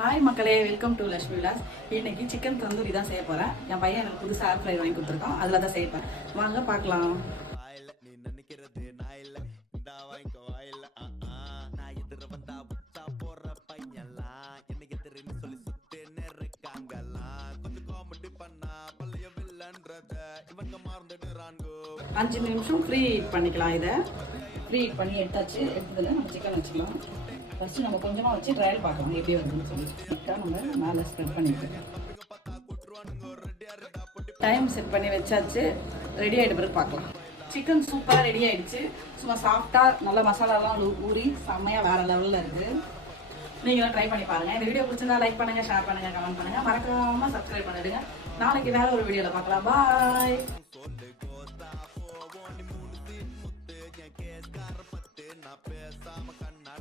Hi மக்களே, welcome to Lakshmi Vilas. இன்னைக்கு chicken tandoori தான் செய்ய போகிறேன். என் பையன் எனக்கு புதுசாக ஏர் ஃப்ரை வாங்கி கொடுத்துருக்கான். அதில் தான் செய்யப்பேன். வாங்க பார்க்கலாம். அஞ்சு நிமிஷம் ஃப்ரீ ஹீட் பண்ணிக்கலாம். இதை ஃப்ரீ ஹீட் பண்ணி எடுத்ததில் நம்ம சிக்கன் வச்சுக்கலாம். ஃபஸ்ட்டு நம்ம கொஞ்சமாக வச்சு ட்ரையல் பார்க்கலாம் எப்படி வருதுன்னு சொல்லி. நம்ம மேலே ஸ்ப்ரெட் பண்ணிக்கலாம். டைம் செட் பண்ணி வச்சாச்சு. ரெடி ஆகிட்ட பிறகு பார்க்கலாம். சிக்கன் சூப்பராக ரெடி ஆகிடுச்சு. சும்மா சாஃப்டாக நல்லா மசாலாலாம் ஊறி செம்மையாக வேறு லெவலில் இருக்குது. நீங்களும் ட்ரை பண்ணி பாருங்கள். இந்த வீடியோ பிடிச்சிருந்தா லைக் பண்ணுங்கள், ஷேர் பண்ணுங்கள், கமெண்ட் பண்ணுங்கள். மறக்காமல் சப்ஸ்கிரைப் பண்ணிடுங்க. நாளைக்கு வேறு ஒரு வீடியோவில் பார்க்கலாம். பாய். பேசாம கண்ணா